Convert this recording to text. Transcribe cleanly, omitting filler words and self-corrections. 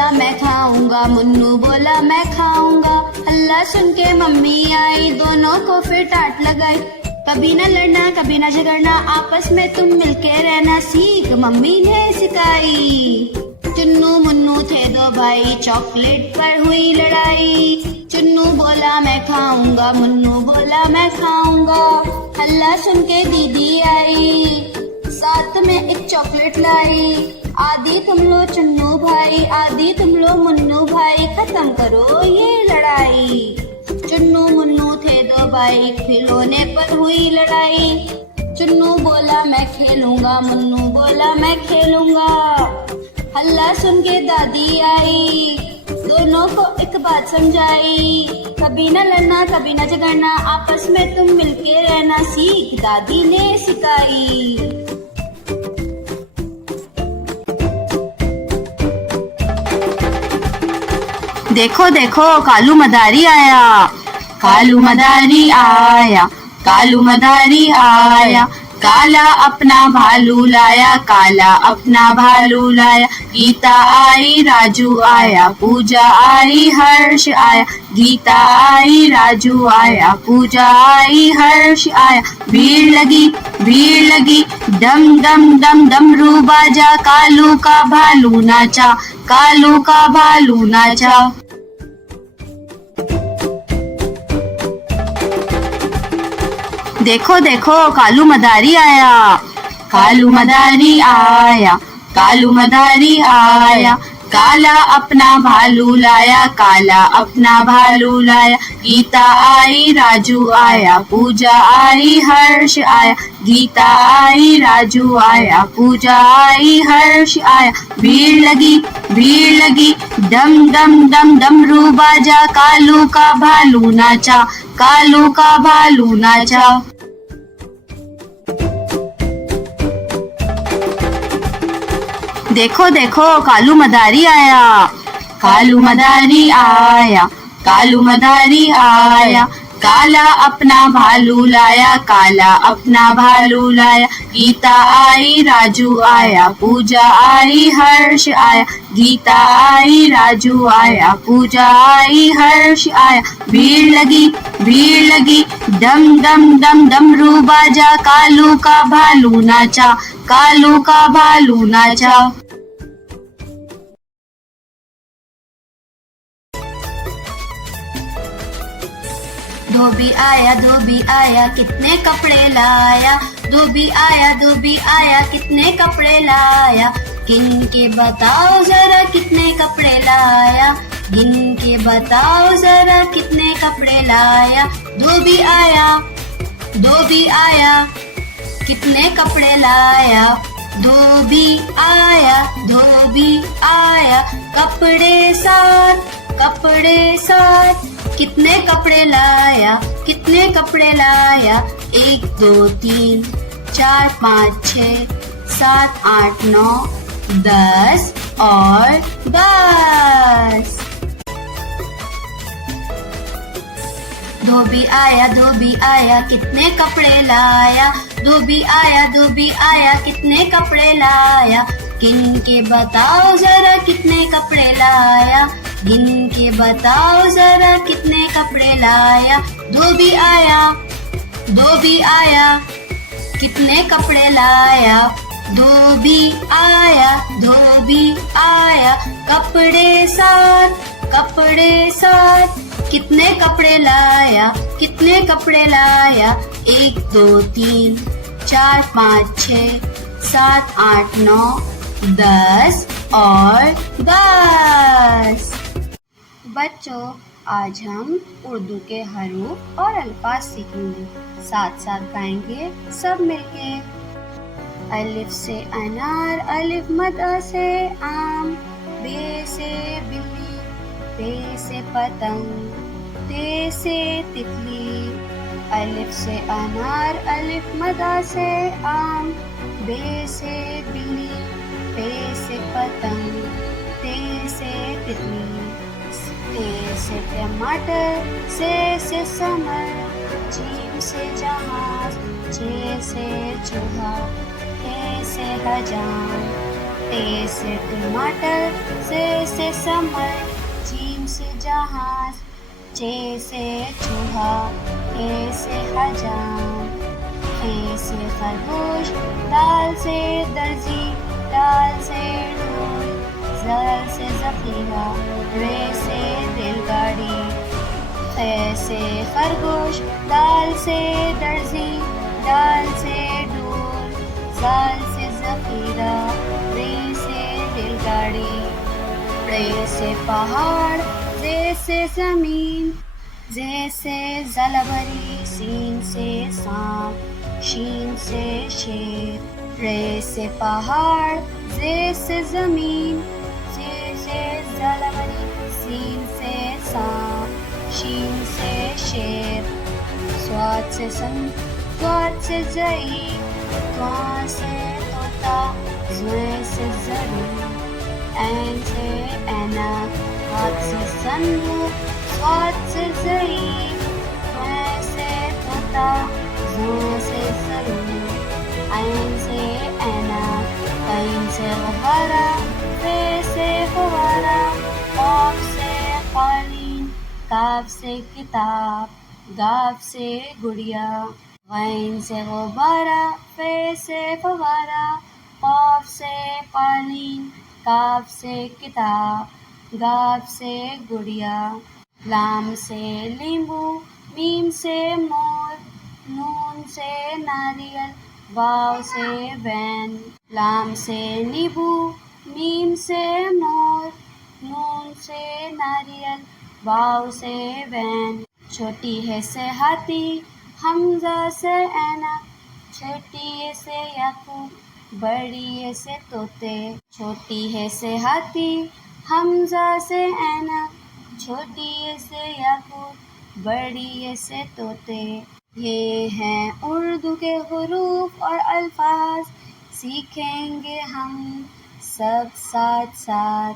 बोला मैं खाऊंगा, मुन्नू बोला मैं खाऊंगा। हल्ला सुन के मम्मी आई, दोनों को फिर डांट लगाई। कभी न लड़ना कभी न झगड़ना, आपस में तुम मिलके रहना सीख मम्मी ने सिखाई। चुन्नू मुन्नू थे दो भाई, चॉकलेट पर हुई लड़ाई। चुन्नू बोला मैं खाऊंगा, मुन्नू बोला मैं खाऊंगा। हल्ला सुन के दीदी आई, साथ में एक चॉकलेट लाई। आधी तुम लो चुन्नू भाई, आधी तुम लो मुन्नू भाई, खत्म करो ये लड़ाई। चुन्नू मुन्नू थे दो भाई, खिलौने पर हुई लड़ाई। चुन्नू बोला मैं खेलूंगा, मुन्नू बोला मैं खेलूंगा। हल्ला सुन के दादी आई, दोनों को एक बात समझाई। कभी न लड़ना कभी न झगड़ना, आपस में तुम मिलके रहना सीख दादी ने सिखाई। देखो देखो कालू मदारी आया, कालू मदारी आया, कालू मदारी आया। काला अपना भालू लाया, काला अपना भालू लाया। गीता आई राजू आया, पूजा आई हर्ष आया। गीता आई राजू आया, पूजा आई हर्ष आया। भीड़ लगी डम डम डम डमरू बाजा। कालू का भालू नाचा, कालू का भालू नाचा। देखो देखो कालू मदारी आया, कालू मदारी आया, कालू मदारी आया। काला अपना भालू लाया, काला अपना भालू लाया। गीता आई राजू आया, पूजा आई हर्ष आया। गीता आई राजू आया, पूजा आई हर्ष आया। भीड़ लगी डम डम डम डमरू बाजा। कालू का भालू नाचा, कालू का भालू नाचा। देखो देखो कालू मदारी आया, कालू मदारी आया, कालू मदारी आया। काला अपना भालू लाया, काला अपना भालू लाया। गीता आई राजू आया, पूजा आई हर्ष आया। गीता आई राजू आया, पूजा आई हर्ष आया। भीड़ लगी डम डम डम डमरू बाजा। कालू का भालू नाचा, कालू का भालू नाचा। धोबी आया कितने कपड़े लाया। धोबी आया कितने कपड़े लाया। गिन के बताओ जरा कितने कपड़े लाया। गिन के बताओ जरा कितने कपड़े लाया। धोबी आया कितने कपड़े लाया। धोबी आया कपड़े साथ कितने कपड़े लाया। कितने कपड़े लाया। 1 2 3 4 5 6 7 8 9 10 और 10। धोबी आया कितने कपड़े लाया। धोबी आया कितने कपड़े लाया। गिन के बताओ जरा कितने कपड़े लाया। गिन के बताओ जरा कितने कपड़े लाया। धोबी आया कितने कपड़े लाया। धोबी आया कपड़े साथ कितने कपड़े लाया। कितने कपड़े लाया। 1 2 3 4 5 6 7 8 9 10 और 10। बच्चों आज हम उर्दू के हरूफ और अल्फाज सीखेंगे, साथ साथ गाएंगे सब मिलके। अलिफ से अनार, अलिफ मद से आम, बे से बिल्ली, पे से पतंग, ते से तितली। अलिफ से अनार, अलिफ मद से आम, बे से बिल्ली, पे से पतंग, ते से तितली। ते से टमाटर, से समर, जीम से जहाज, जे से चूहा, हे से हजाम, टे से टमाटर, से समर, जीम से जहाज, चे से चूहा, ए से हजाम, खे से खरगोश, दाल से दर्जी, दाल से ढोल, ज़ल से ज़ख़ीरा, रे से रेलगाड़ी, खे से खरगोश, दाल से दर्जी, दाल से ढोल, ज़ाल से ज़ख़ीरा, रे से रेलगाड़ी, रे से पहाड़, जे से ज़मीन, जे से ज़लाबरी, सीन से सांप, शीन से शेर, रे से पहाड़, जे से ज़मीन, जे से ज़लाबरी, सीन से सांप, शीन से शेर, स्वाद से सन, स्वाद से जई, त्वा से तोता, ज़्वे से ज़रू, ऐन से ऐनक, स्वाद से सन्नू, स्वाद से जई, त्वे से तोता, ज़ू से ज़रू, ऐन से ऐनक, ऐन से गुब्बारा, फे से फव्वारा, क़ाफ़ से क़ालीन, काफ से किताब, गाफ से गुड़िया, गैन से गुब्बारा, फे से फव्वारा, क़ाफ़ से क़ालीन, काफ से किताब, गाफ से गुड़िया, लाम से नींबू, मीम से मोर, नून से नारियल, वाव से वैन, लाम से नींबू, मीम से मोर, नून से नारियल, वाव से वैन, छोटी है से हाथी, हमज़ा से ऐनक, छोटी है से याकूब, बड़ी है से तोते, छोटी है से हाथी, हमज़ा से ऐनक, छोटी है से याकूब, बड़ी है से तोते। ये हैं उर्दू के हुरूफ और अल्फाज, सीखेंगे हम सब साथ साथ।